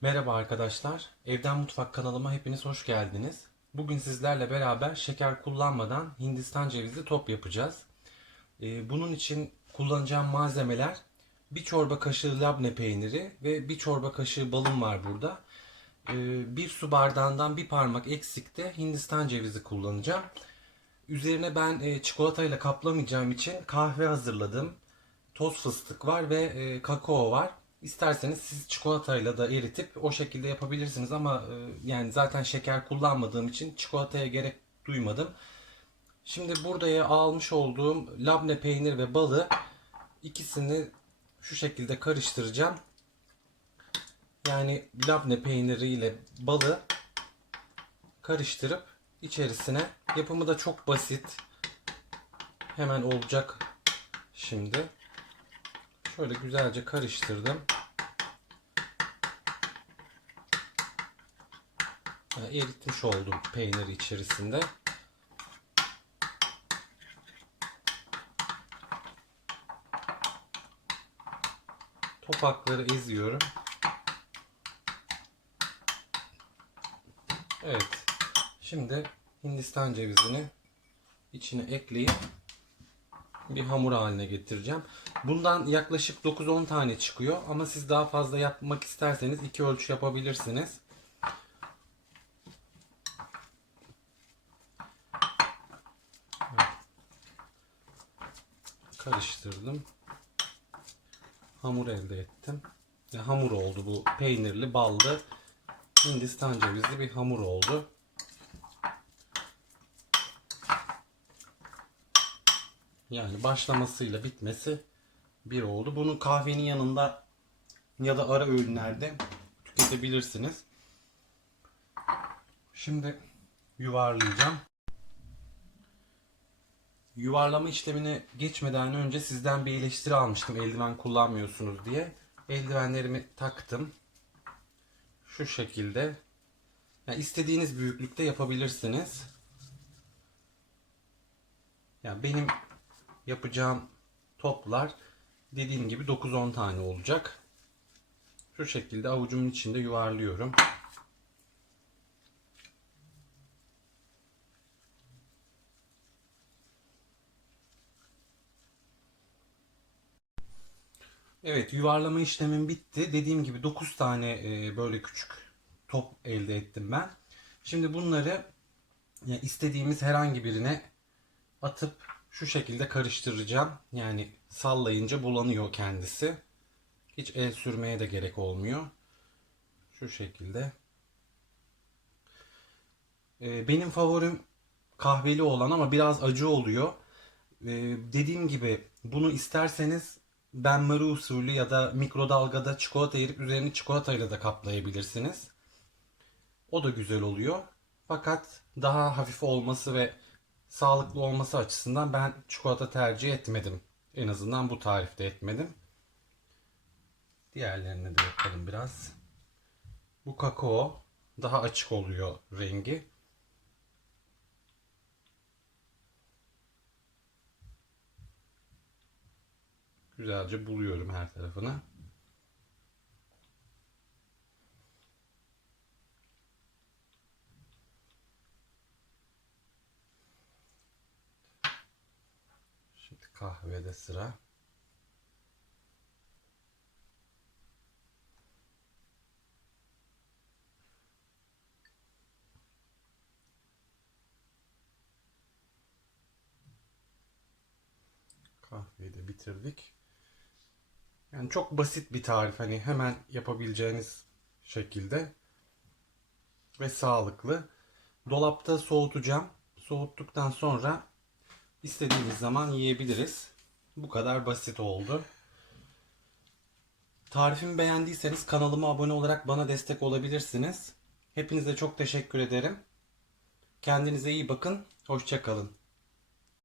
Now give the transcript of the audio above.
Merhaba arkadaşlar. Evden Mutfak kanalıma hepiniz hoş geldiniz. Bugün sizlerle beraber şeker kullanmadan Hindistan cevizli top yapacağız. Ee, bunun için kullanacağım malzemeler bir çorba kaşığı labne peyniri ve bir çorba kaşığı balım var burada. Ee, bir su bardağından bir parmak eksikte Hindistan cevizi kullanacağım. Üzerine ben e, çikolatayla kaplamayacağım için kahve hazırladım. Toz fıstık var ve e, kakao var. İsterseniz siz çikolatayla da eritip o şekilde yapabilirsiniz ama e, yani zaten şeker kullanmadığım için çikolataya gerek duymadım. Şimdi buraya almış olduğum labne peynir ve balı ikisini şu şekilde karıştıracağım. Yani labne peyniri ile balı karıştırıp içerisine yapımı da çok basit. Hemen olacak şimdi. Şöyle güzelce karıştırdım. Eritmiş oldum peyniri içerisinde. Topakları eziyorum. Evet. Şimdi Hindistan cevizini içine ekleyip bir hamur haline getireceğim. Bundan yaklaşık 9-10 tane çıkıyor ama siz daha fazla yapmak isterseniz iki ölçü yapabilirsiniz. Karıştırdım. Hamur elde ettim. Ya hamur oldu bu peynirli, ballı, Hindistan cevizli bir hamur oldu. Yani başlamasıyla bitmesi bir oldu. Bunu kahvenin yanında ya da ara öğünlerde tüketebilirsiniz. Şimdi yuvarlayacağım. Yuvarlama işlemine geçmeden önce sizden bir eleştiri almıştım eldiven kullanmıyorsunuz diye. Eldivenlerimi taktım. Şu şekilde. Yani istediğiniz büyüklükte yapabilirsiniz. Yani benim yapacağım toplar dediğim gibi 9-10 tane olacak. Şu şekilde avucumun içinde yuvarlıyorum. Evet yuvarlama işlemim bitti. Dediğim gibi 9 tane e, böyle küçük top elde ettim ben. Şimdi bunları istediğimiz herhangi birine atıp şu şekilde karıştıracağım. Yani sallayınca bulanıyor kendisi. Hiç el sürmeye de gerek olmuyor. Şu şekilde. Ee, benim favorim kahveli olan ama biraz acı oluyor. Ee, dediğim gibi bunu isterseniz benmari usulü ya da mikrodalgada çikolata erip üzerini çikolatayla da kaplayabilirsiniz. O da güzel oluyor. Fakat daha hafif olması ve sağlıklı olması açısından ben çikolata tercih etmedim. En azından bu tarifte etmedim. Diğerlerine de bakalım biraz. Bu kakao daha açık oluyor rengi. Güzelce buluyorum her tarafını. Şimdi kahvede sıra. Kahveyi de bitirdik. Yani çok basit bir tarif hani hemen yapabileceğiniz şekilde ve sağlıklı. Dolapta soğutacağım. Soğuttuktan sonra istediğimiz zaman yiyebiliriz. Bu kadar basit oldu. Tarifimi beğendiyseniz kanalıma abone olarak bana destek olabilirsiniz. Hepinize çok teşekkür ederim. Kendinize iyi bakın. Hoşçakalın.